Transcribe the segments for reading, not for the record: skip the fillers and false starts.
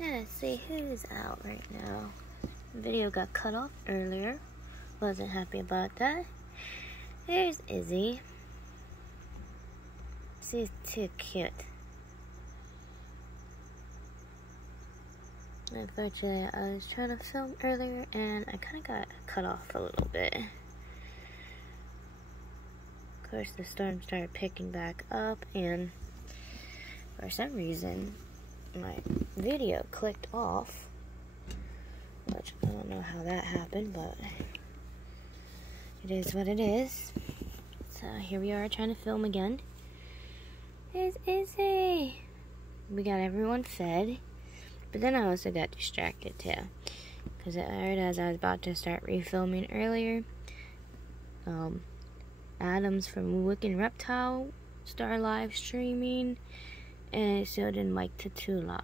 Let's see who's out right now. The video got cut off earlier. Wasn't happy about that. Here's Izzy. She's too cute. Unfortunately, I was trying to film earlier and I kind of got cut off a little bit. Of course, the storm started picking back up and for some reason, my video clicked off, which I don't know how that happened, but it is what it is. So here we are trying to film again. There's Izzy. We got everyone fed, but then I also got distracted too, because right as I was about to start refilming earlier, Adams from Wicked Reptile started live streaming, and so did Mike Tatula.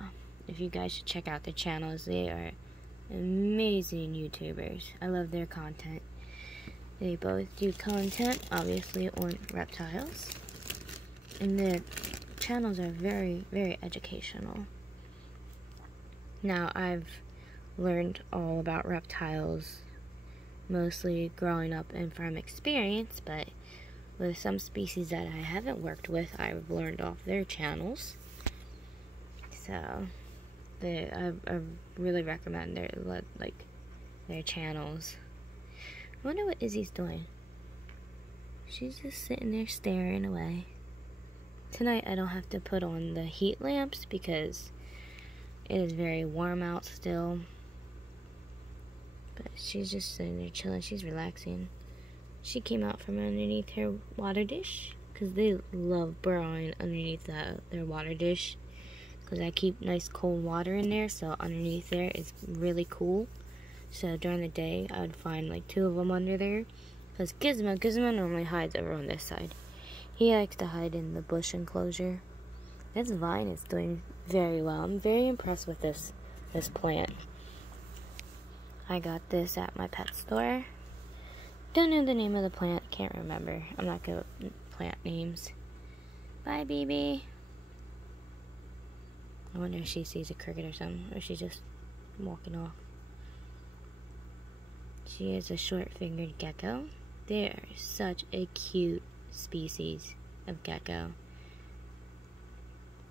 If you guys should check out their channels, they are amazing YouTubers. I love their content. They both do content, obviously, on reptiles, and their channels are very, very educational. Now, I've learned all about reptiles, mostly growing up and from experience, but with some species that I haven't worked with, I've learned off their channels. So, I really recommend their channels. I wonder what Izzy's doing. She's just sitting there staring away. Tonight I don't have to put on the heat lamps because it is very warm out still. But she's just sitting there chilling. She's relaxing. She came out from underneath her water dish because they love burrowing underneath their water dish, because I keep nice cold water in there, so underneath there is really cool. So during the day I would find like 2 of them under there, because Gizmo normally hides over on this side. He likes to hide in the bush enclosure. This vine is doing very well. I'm very impressed with this plant. I got this at my pet store. Don't know the name of the plant, can't remember. I'm not good with plant names. Bye, BB. I wonder if she sees a cricket or something, or she's just walking off. She is a short-fingered gecko. They are such a cute species of gecko.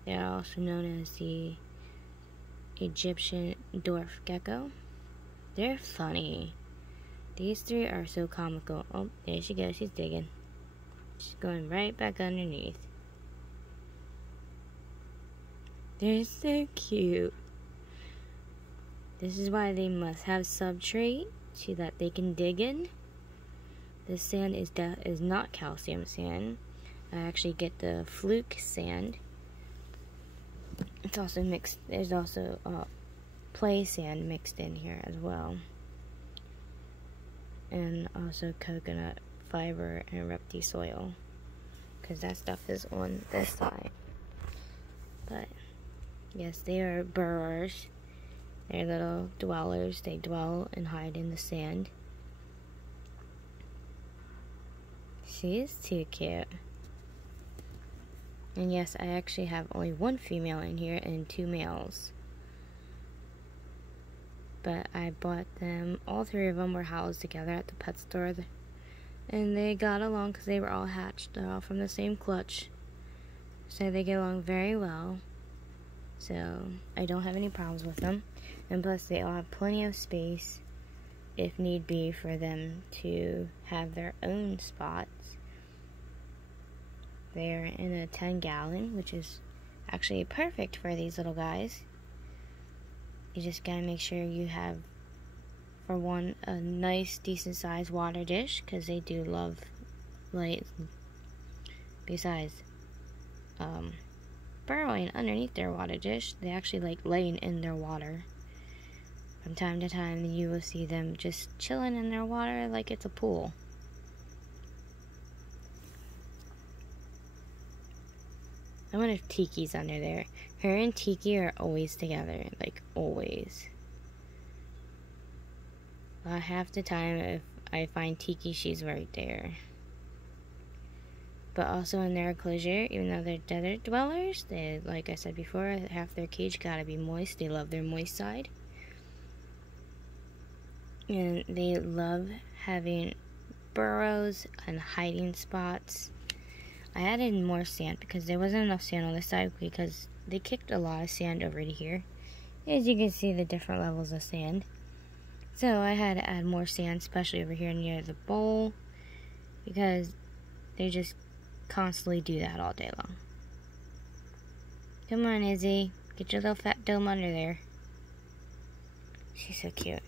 They are also known as the Egyptian dwarf gecko. They're funny. These 3 are so comical. Oh, there she goes. She's digging. She's going right back underneath. They're so cute. This is why they must have substrate so that they can dig in. This sand is not calcium sand. I actually get the fluke sand. It's also mixed. There's also play sand mixed in here as well, and also coconut fiber and repti soil, because that stuff is on this side. But yes, they are burrowers. They're little dwellers. They dwell and hide in the sand. She is too cute. And yes, I actually have only 1 female in here and 2 males. But I bought them, all 3 of them were housed together at the pet store. And they got along because they were all hatched. They're all from the same clutch. So they get along very well. So I don't have any problems with them. And plus they all have plenty of space, if need be, for them to have their own spots. They are in a 10-gallon, which is actually perfect for these little guys. You just gotta make sure you have, for one, a nice, decent-sized water dish, because they do love light. Besides, burrowing underneath their water dish, they actually like laying in their water. From time to time, you will see them just chilling in their water like it's a pool. I wonder if Tiki's under there. Her and Tiki are always together, like always. About half the time, if I find Tiki, she's right there. but also in their enclosure, even though they're desert dwellers, they, like I said before, half their cage gotta be moist. They love their moist side. And they love having burrows and hiding spots. I added more sand because there wasn't enough sand on this side because they kicked a lot of sand over to here. As you can see, the different levels of sand. So I had to add more sand, especially over here near the bowl, because they just constantly do that all day long. Come on, Izzy. Get your little fat dome under there. She's so cute.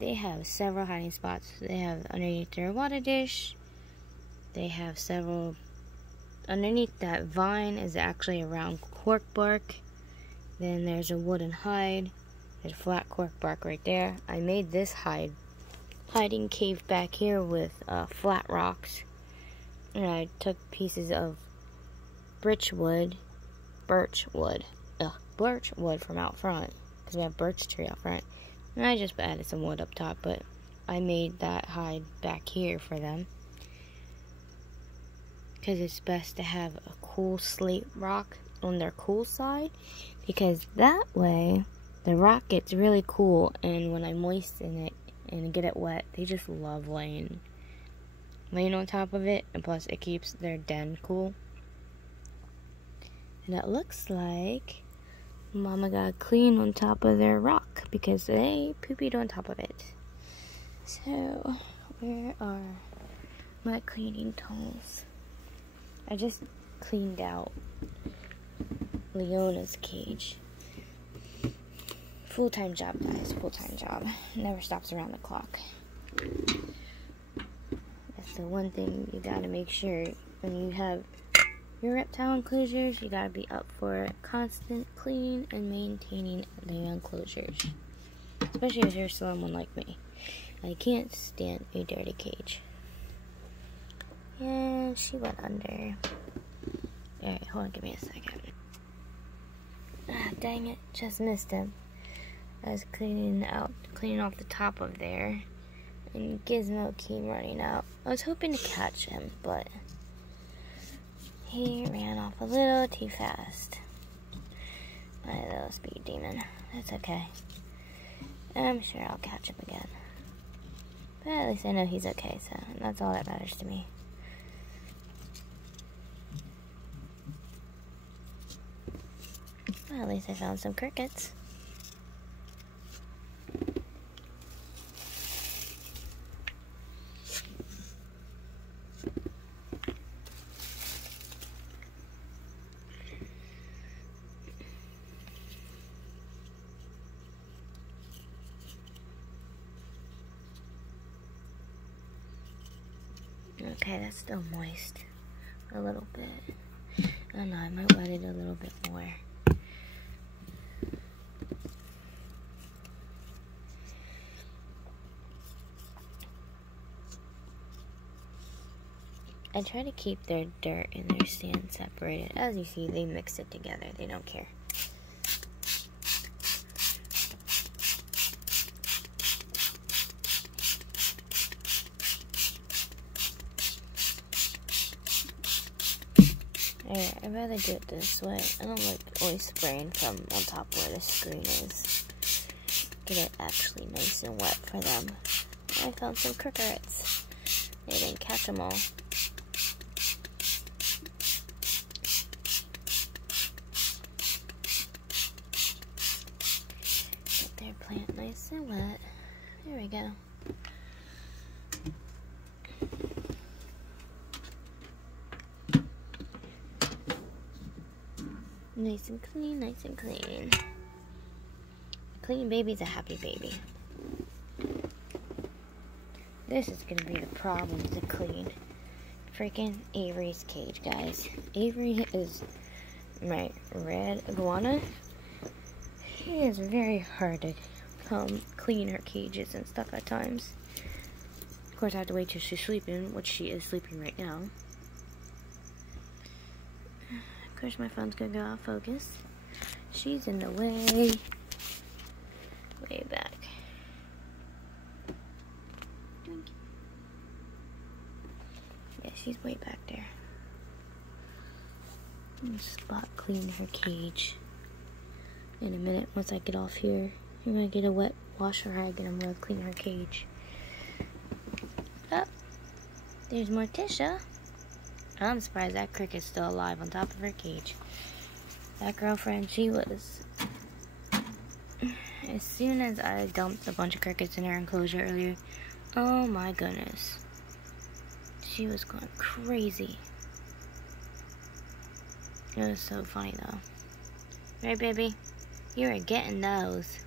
They have several hiding spots. They have underneath their water dish. They have several. Underneath that vine is actually a round cork bark. Then there's a wooden hide. There's a flat cork bark right there. I made this hiding cave back here with flat rocks. And I took pieces of birch wood from out front, because we have birch tree out front. And I just added some wood up top, but I made that hide back here for them, because it's best to have a cool slate rock on their cool side, because that way the rock gets really cool, and when I moisten it and get it wet, they just love laying on top of it, and plus it keeps their den cool. And it looks like Mama got clean on top of their rock because they poopied on top of it. So, where are my cleaning tools? I just cleaned out Leona's cage. Full-time job, guys. Full-time job. Never stops around the clock. That's the one thing you gotta make sure when you have your reptile enclosures. You gotta be up for constant cleaning and maintaining the enclosures. Especially if you're someone like me. I can't stand a dirty cage. And she went under. Alright, hold on, give me a second. Ah, dang it, just missed him. I was cleaning off the top of there, and Gizmo came running out. I was hoping to catch him, but he ran off a little too fast. My little speed demon. That's okay. I'm sure I'll catch him again. But at least I know he's okay, so that's all that matters to me. Well, at least I found some crickets. Okay, that's still moist a little bit. I don't know, I might wet it a little bit more. I try to keep their dirt and their sand separated. As you see, they mix it together. They don't care. Alright, I'd rather do it this way. I don't like always spraying from on top where the screen is. Get it actually nice and wet for them. I found some crickets. They didn't catch them all. Get their plant nice and wet. There we go. Nice and clean, nice and clean. A clean baby's a happy baby. This is gonna be the problem to clean. Freaking Avery's cage, guys. Avery is my red iguana. She is very hard to clean her cages and stuff at times. Of course, I have to wait till she's sleeping, which she is sleeping right now. Of course, my phone's gonna go out of focus. She's in the way. Way back. Yeah, she's way back there. spot clean her cage in a minute. Once I get off here, I'm gonna get a wet washer rag and I'm gonna clean her cage. Oh, there's Morticia. I'm surprised that cricket's still alive on top of her cage. That girlfriend, she was... As soon as I dumped a bunch of crickets in her enclosure earlier, oh my goodness. She was going crazy. It was so funny though. Right, baby? You are getting those.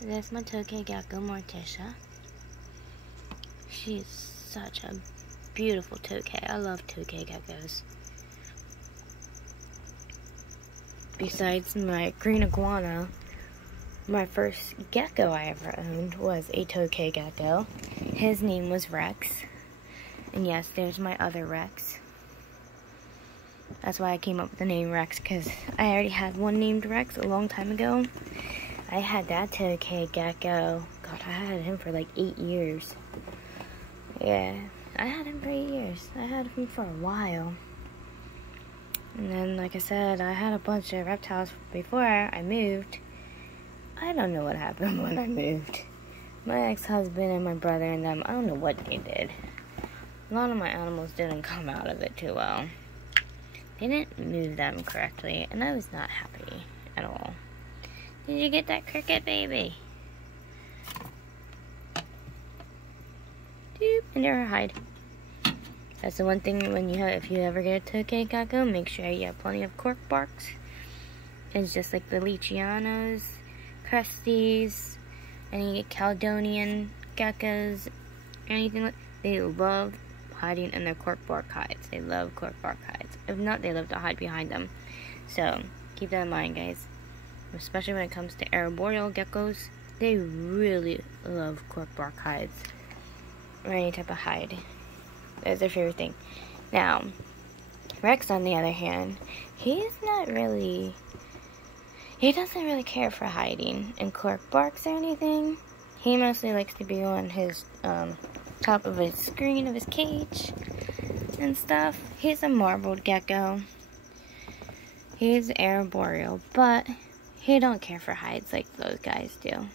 That's my tokay gecko, Morticia. She's such a beautiful tokay. I love tokay geckos. Besides my green iguana, my first gecko I ever owned was a tokay gecko. His name was Rex. And yes, there's my other Rex. That's why I came up with the name Rex, because I already had one named Rex a long time ago. I had that tokay gecko. God, I had him for like 8 years. Yeah, I had him for 8 years. I had him for a while. And then, like I said, I had a bunch of reptiles before I moved. I don't know what happened when I moved. My ex-husband and my brother and them, I don't know what they did. A lot of my animals didn't come out of it too well. They didn't move them correctly, and I was not happy at all. Did you get that cricket, baby? Doop, under her hide. That's the one thing when if you ever get a tokay gecko, make sure you have plenty of cork barks. It's just like the Leachianos, Cresties, any Caledonian geckos, anything like. They love hiding in their cork bark hides. They love cork bark hides. If not, they love to hide behind them. So keep that in mind, guys. Especially when it comes to arboreal geckos, they really love cork bark hides or any type of hide. That's their favorite thing. Now, Rex, on the other hand, he doesn't really care for hiding in cork barks or anything. He mostly likes to be on his top of his screen of his cage and stuff. He's a marbled gecko. He's arboreal, but he don't care for hides like those guys do.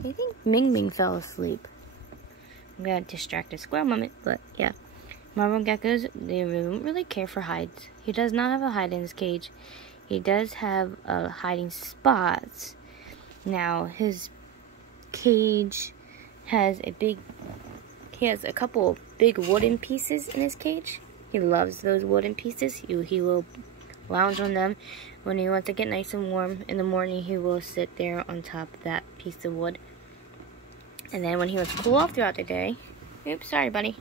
I think Ming Ming fell asleep. I'm gonna distract a squirrel moment, but yeah. Marbled geckos, they don't really care for hides. He does not have a hide in his cage. He does have hiding spots. Now, his cage has he has a couple big wooden pieces in his cage. He loves those wooden pieces. He will lounge on them. When he wants to get nice and warm in the morning, he will sit there on top of that piece of wood. And then when he wants to cool off throughout the day, oops, sorry buddy.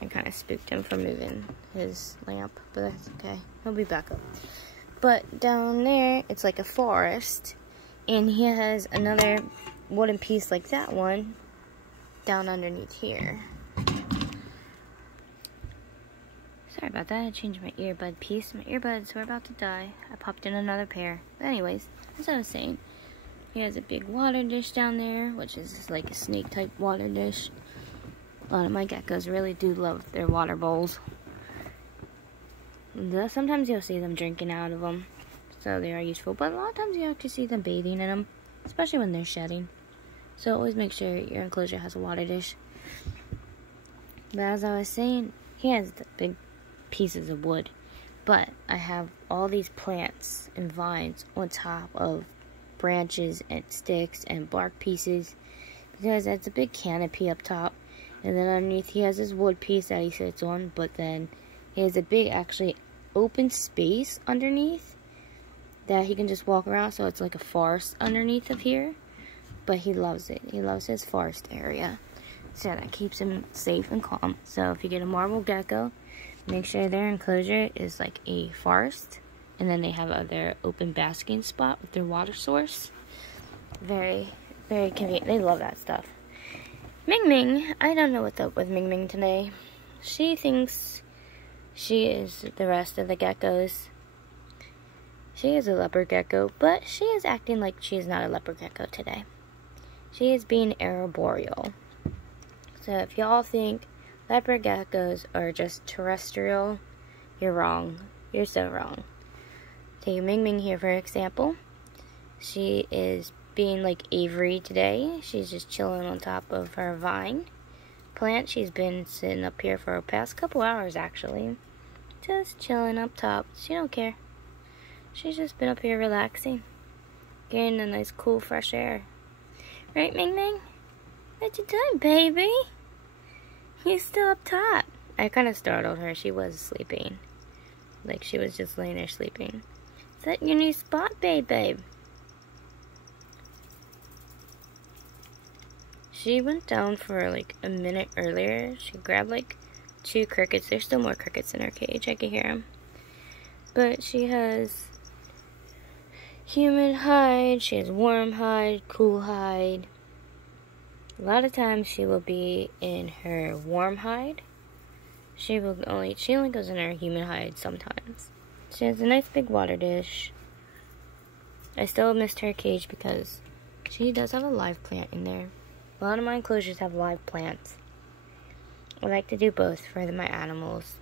I kind of spooked him for moving his lamp, but that's okay. He'll be back up. But down there, it's like a forest, and he has another wooden piece like that one down underneath here. Sorry about that. I changed my earbud piece. My earbuds were about to die. I popped in another pair. But anyways, as I was saying, he has a big water dish down there, which is like a snake type water dish. A lot of my geckos really do love their water bowls. Sometimes you'll see them drinking out of them, so they are useful. But a lot of times you actually see them bathing in them, especially when they're shedding. So always make sure your enclosure has a water dish. But as I was saying, he has the big pieces of wood. But I have all these plants and vines on top of branches and sticks and bark pieces, because that's a big canopy up top. And then underneath he has his wood piece that he sits on, but then he has a big actually open space underneath that he can just walk around, so it's like a forest underneath of here. But he loves it. He loves his forest area. So that keeps him safe and calm. So if you get a marble gecko, make sure their enclosure is like a forest. And then they have other open basking spot with their water source. Very, very convenient. They love that stuff. Ming Ming, I don't know what's up with Ming Ming today. She thinks she is the rest of the geckos. She is a leopard gecko, but she is acting like she is not a leopard gecko today. She is being arboreal. So if y'all think Leopard geckos are just terrestrial. You're wrong. You're so wrong. Take Ming Ming here for example. She is being like Avery today. She's just chilling on top of her vine plant. She's been sitting up here for the past couple hours actually. Just chilling up top. She don't care. She's just been up here relaxing. Getting a nice cool fresh air. Right, Ming Ming? What you doing, baby? You're still up top. I kind of startled her. She was sleeping. Like she was just laying there sleeping. Is that your new spot, babe? She went down for like a minute earlier. She grabbed like 2 crickets. There's still more crickets in her cage. I can hear them. But she has human hide. She has warm hide, cool hide. A lot of times she will be in her warm hide. She only goes in her human hide sometimes. She has a nice big water dish. I still missed her cage because she does have a live plant in there. A lot of my enclosures have live plants. I like to do both for my animals.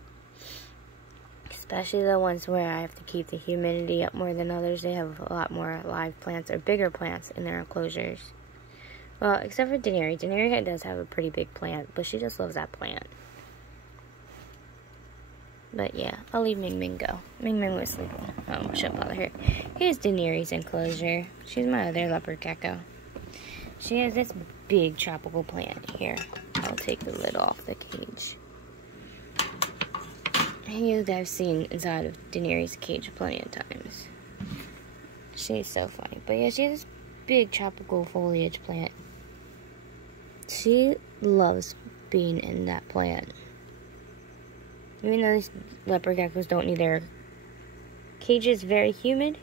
Especially the ones where I have to keep the humidity up more than others. They have a lot more live plants or bigger plants in their enclosures. Well, except for Daenerys. Daenerys does have a pretty big plant, but she just loves that plant. But yeah, I'll leave Ming Ming go. Ming Ming was sleeping. Oh, I shouldn't bother her. Here's Daenerys' enclosure. She's my other leopard gecko. She has this big tropical plant here. I'll take the lid off the cage. You guys seen inside of Daenerys' cage plenty of times. She's so funny. But yeah, she has this big tropical foliage plant. She loves being in that plant. Even though these leopard geckos don't need their cages very humid.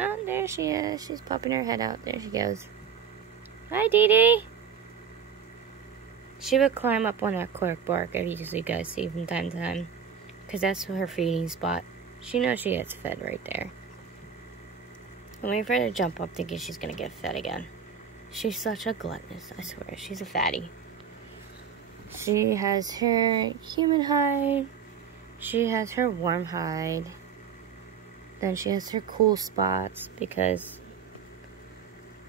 Oh, there she is. She's popping her head out. There she goes. Hi, Dee Dee. She would climb up on that cork bark, as you guys see from time to time. Because that's her feeding spot. She knows she gets fed right there. I'm waiting for her to jump up thinking she's going to get fed again. She's such a gluttonous, I swear. She's a fatty. She has her human hide. She has her warm hide. Then she has her cool spots because,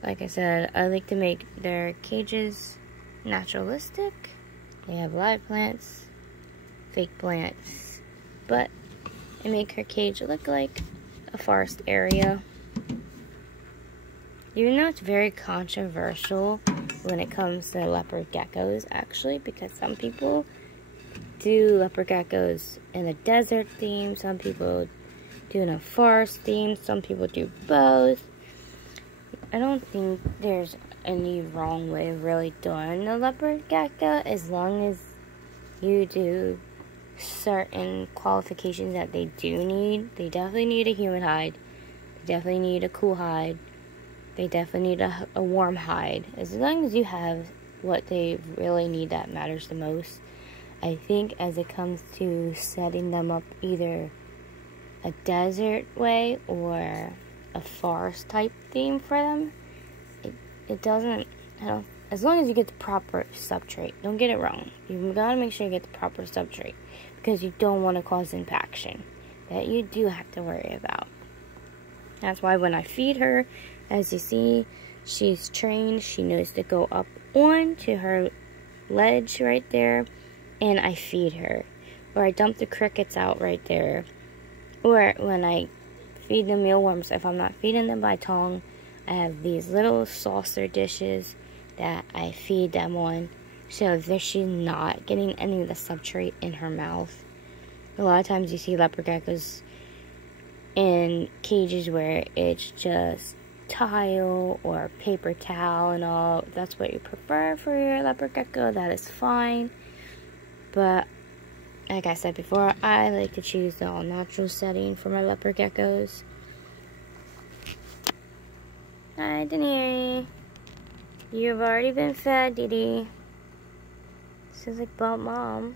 like I said, I like to make their cages naturalistic. They have live plants, fake plants, but I make her cage look like a forest area. Even though it's very controversial when it comes to leopard geckos, actually, because some people do leopard geckos in a desert theme, some people do in a forest theme, some people do both. I don't think there's any wrong way of really doing a leopard gecko as long as you do certain qualifications that they do need. They definitely need a humid hide. They definitely need a cool hide. They definitely need a warm hide. As long as you have what they really need, that matters the most. I think as it comes to setting them up either a desert way or a forest type theme for them, it doesn't, as long as you get the proper substrate. Don't get it wrong. You gotta make sure you get the proper substrate because you don't want to cause impaction. That you do have to worry about. That's why when I feed her, as you see, she's trained. She knows to go up onto her ledge right there, and I feed her. Or I dump the crickets out right there. Or when I feed the mealworms, if I'm not feeding them by tongue, I have these little saucer dishes that I feed them on. So that she's not getting any of the substrate in her mouth. A lot of times you see leopard geckos in cages where it's just tile or paper towel and all. If that's what you prefer for your leopard gecko, that is fine. But like I said before, I like to choose the all-natural setting for my leopard geckos. Hi, Daenerys. You've already been fed, Dee Dee. She's like, but Mom,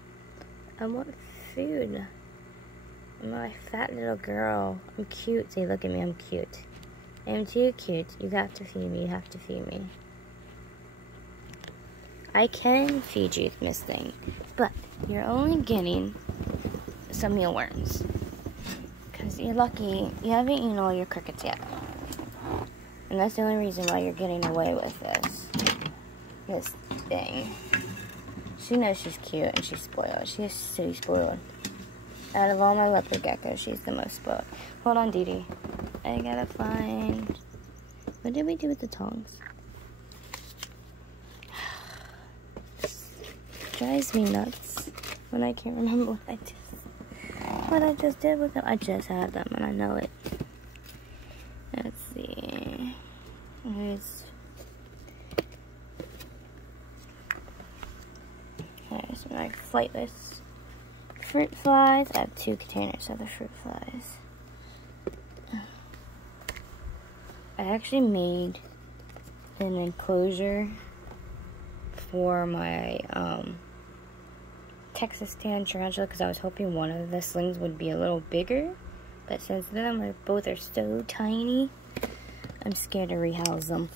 I want food. I'm a fat little girl. I'm cute. See, look at me. I'm cute. I'm too cute. You have to feed me. You have to feed me. I can feed you, Miss Thing, but you're only getting some mealworms. Because you're lucky you haven't eaten all your crickets yet. And that's the only reason why you're getting away with this thing. She knows she's cute and she's spoiled. She is so spoiled. Out of all my leopard geckos, she's the most spoiled. Hold on, Dee Dee. I gotta find... What did we do with the tongs? Drives me nuts when I can't remember what I just did with them. I just had them and I know it. Let's see. There's my flightless fruit flies. I have 2 containers of the fruit flies. I actually made an enclosure for my Texas tan tarantula because I was hoping one of the slings would be a little bigger, but since then both are so tiny, I'm scared to rehouse them.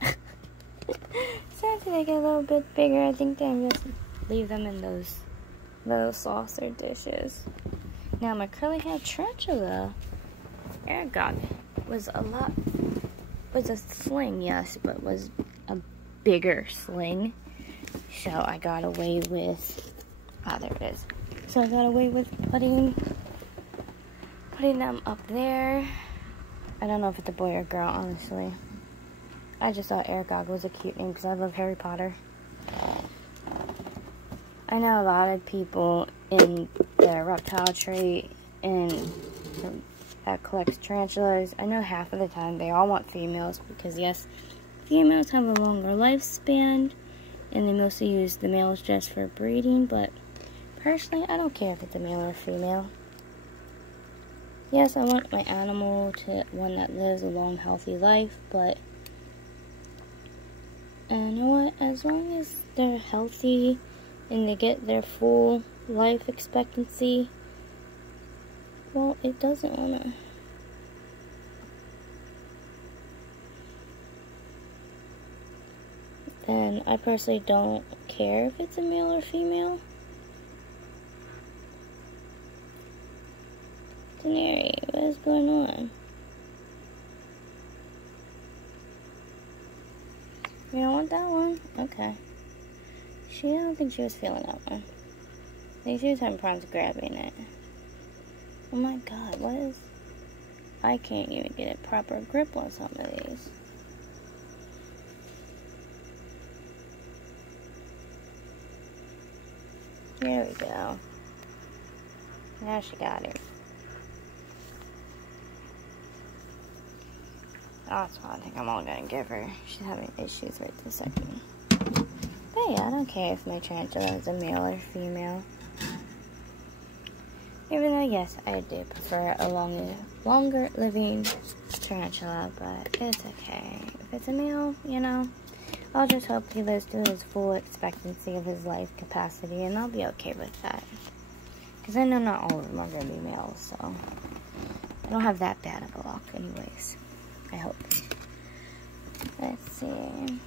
So after they get a little bit bigger, I think I'm just leave them in those little saucer dishes. Now my curly haired tarantula Aragog was a sling, yes, but was a bigger sling. So I got away with, there it is. So I got away with putting them up there. I don't know if it's a boy or girl, honestly. I just thought Aragog was a cute name because I love Harry Potter. I know a lot of people in the reptile trade that collects tarantulas. I know half of the time they all want females because, yes, females have a longer lifespan and they mostly use the males just for breeding, but personally, I don't care if it's a male or a female. Yes, I want my animal to one that lives a long, healthy life, but you know what? As long as they're healthy and they get their full life expectancy, well, it doesn't wanna. Then I personally don't care if it's a male or female. Denary, what is going on? You don't want that one? Okay. I don't think she was feeling that one. I think she was having problems grabbing it. Oh my god, what is... I can't even get a proper grip on some of these. There we go. Now she got it. That's what I think I'm all gonna give her. She's having issues right this second. But yeah, I don't care if my tarantula is a male or female. Even though, yes, I do prefer a longer living tarantula, but it's okay. If it's a male, you know, I'll just hope he lives to his full expectancy of his life capacity, and I'll be okay with that. Because I know not all of them are going to be males, so I don't have that bad of a luck anyways. I hope. Let's see.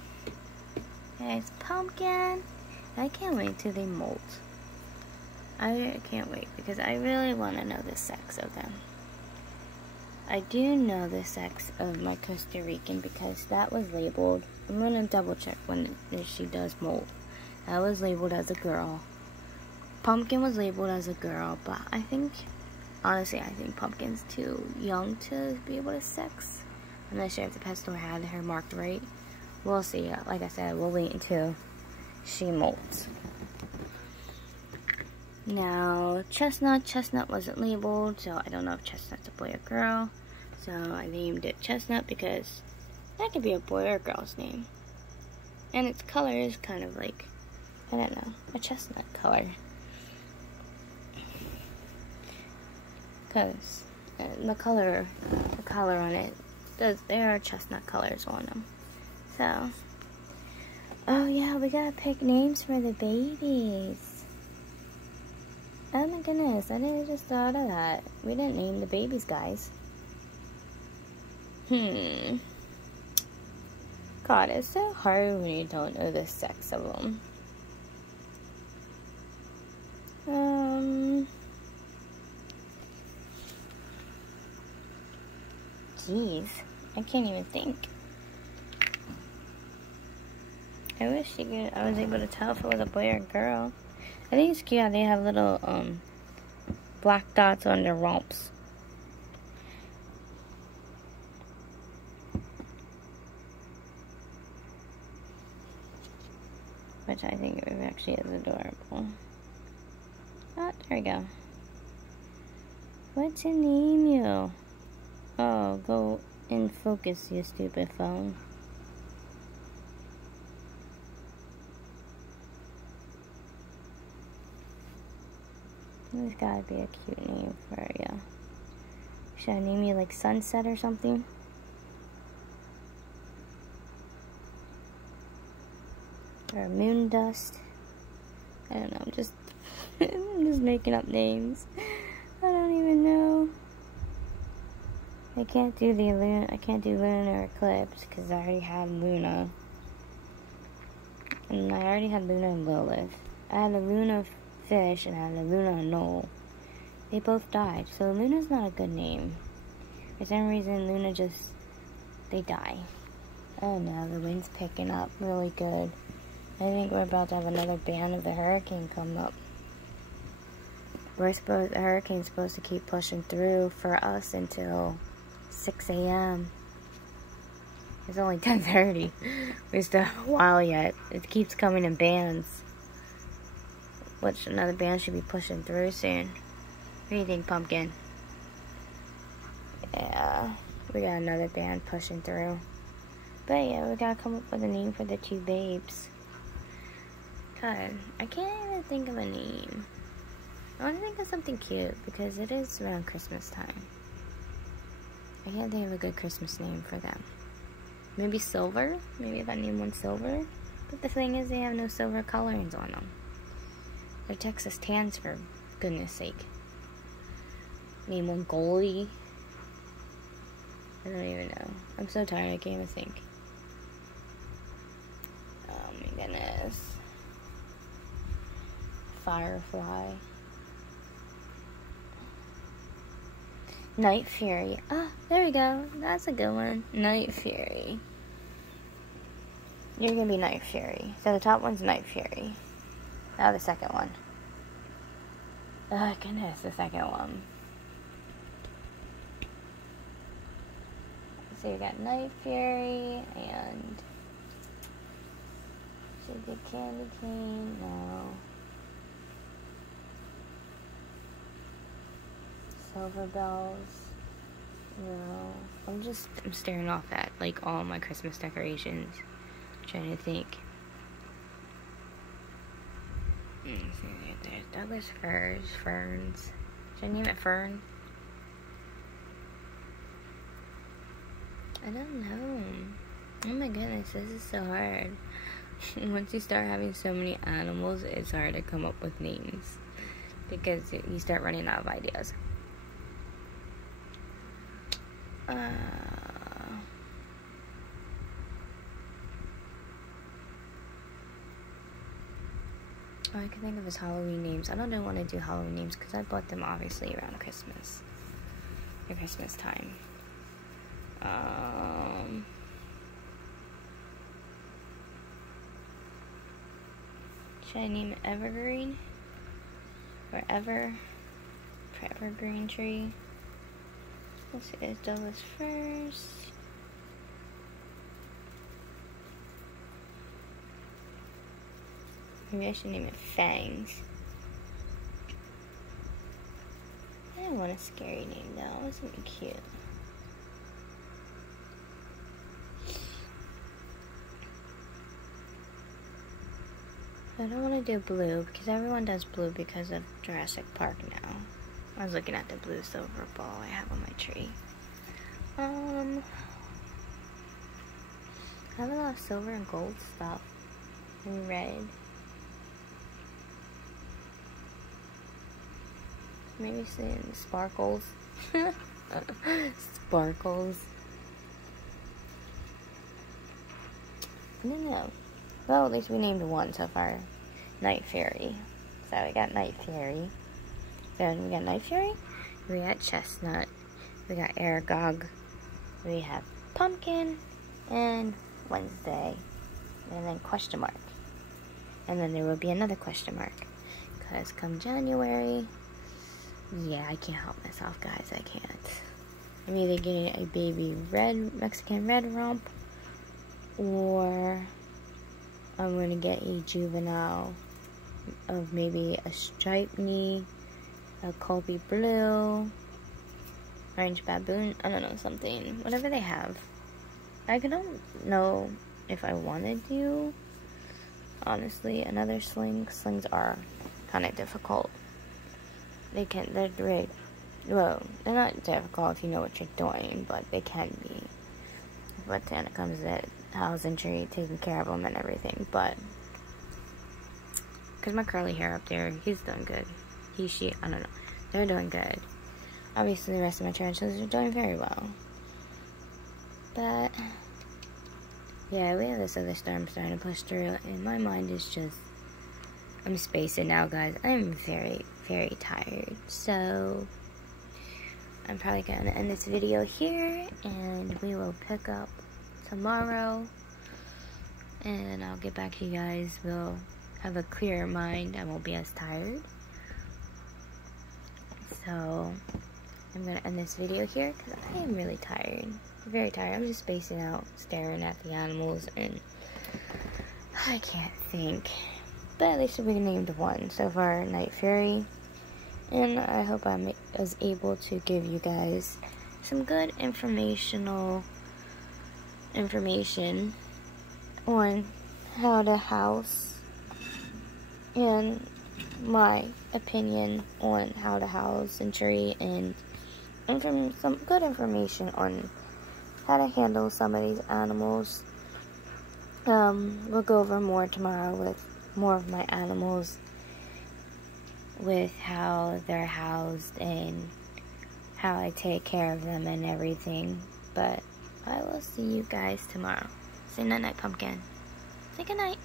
There's Pumpkin. I can't wait till they molt. I can't wait because I really want to know the sex of them. I do know the sex of my Costa Rican because that was labeled. I'm going to double check when she does molt. That was labeled as a girl. Pumpkin was labeled as a girl, but I think, honestly, I think Pumpkin's too young to be able to sex. I'm not sure if the pet store had her marked right. We'll see. Like I said, we'll wait until she molts. Now, Chestnut wasn't labeled, so I don't know if Chestnut's a boy or girl. So I named it Chestnut because that could be a boy or a girl's name. And its color is kind of like, I don't know, a chestnut color. Because the color on it, there are chestnut colors on them. So, oh yeah, we gotta pick names for the babies. Oh my goodness, I didn't just thought of that. We didn't name the babies, guys. God, it's so hard when you don't know the sex of them. Jeez, I can't even think. I wish I was able to tell if it was a boy or a girl. I think it's cute how they have little black dots on their rumps. Which I think it actually is adorable. Oh, there we go. What's your name, you? Oh, go in focus, you stupid phone. There's gotta be a cute name for you. Should I name you like Sunset or something? Or Moon Dust? I don't know, I'm just making up names. I don't even know. I can't do lunar eclipse because I already had Luna. And I already had Luna and Lilith. I had a Luna fish and I had a Luna Nichole. They both died, so Luna's not a good name. For some reason, Luna they die. Oh no, the wind's picking up really good. I think we're about to have another band of the hurricane come up. The hurricane's supposed to keep pushing through for us until 6 a.m. It's only 10:30. We still have a while yet. It keeps coming in bands. Which another band should be pushing through soon. What do you think, Pumpkin? Yeah, we got another band pushing through. But yeah, we gotta come up with a name for the two babes. God, I can't even think of a name. I want to think of something cute because it is around Christmas time. I can't think of a good Christmas name for them. Maybe Silver? Maybe if I name one Silver? But the thing is, they have no silver colorings on them. They're Texas tans, for goodness sake. Name one Goldie. I don't even know. I'm so tired, I can't even think. Oh my goodness. Firefly. Night Fury. Ah, there we go. That's a good one. Night Fury. You're gonna be Night Fury. So the top one's Night Fury. Now the second one. Oh goodness, the second one. So you got Night Fury and should be Candy Cane. No. Silver Bells. No. I'm staring off at like all my Christmas decorations. Trying to think. There's Douglas Ferns. Should I name it Fern? I don't know. Oh my goodness, this is so hard. Once you start having so many animals, it's hard to come up with names. Because you start running out of ideas. All I can think of is Halloween names. I don't want to do Halloween names because I bought them obviously around Christmas. Or Christmas time. Should I name it Evergreen? Or Evergreen tree? Let's see, there's Douglas first. Maybe I should name it Fangs. I don't want a scary name though. It's gonna be cute. I don't want to do blue because everyone does blue because of Jurassic Park now. I was looking at the blue silver ball I have on my tree. I have a lot of silver and gold stuff. And red. Maybe some sparkles. Sparkles. I don't know. Well, at least we named one so far. Night Fairy. So we got Night Fury. Then we got Night Fury. We got Chestnut. We got Aragog. We have Pumpkin. And Wednesday. And then question mark. And then there will be another question mark. Because come January, yeah, I can't help myself, guys. I can't. I'm either getting a baby Mexican red romp, or I'm going to get a juvenile of maybe a striped knee, a Colby blue, orange baboon, I don't know, something, whatever they have. I don't know if I wanted to, honestly, another sling. Slings are kind of difficult. They're great. Well, they're not difficult if you know what you're doing, but they can be. But then it comes to housing tree, taking care of them and everything. But, because my curly hair up there, he's doing good. She, I don't know. They're doing good. Obviously, the rest of my tarantulas are doing very well. But, yeah, we have this other storm starting to push through, and my mind is just, I'm spacing now, guys. I'm very, very tired. So, I'm probably going to end this video here, and we will pick up tomorrow. And I'll get back to you guys. We'll have a clearer mind. I won't be as tired. So, I'm going to end this video here, because I am really tired. Very tired. I'm just spacing out, staring at the animals, and I can't think. But at least we named one so far, Night Fury. And I hope I was able to give you guys some good information on how to house and my opinion on how to house and tree, and some good information on how to handle some of these animals. We'll go over more tomorrow with more of my animals, with how they're housed and how I take care of them and everything. But I will see you guys tomorrow. Say night-night, Pumpkin. Say goodnight.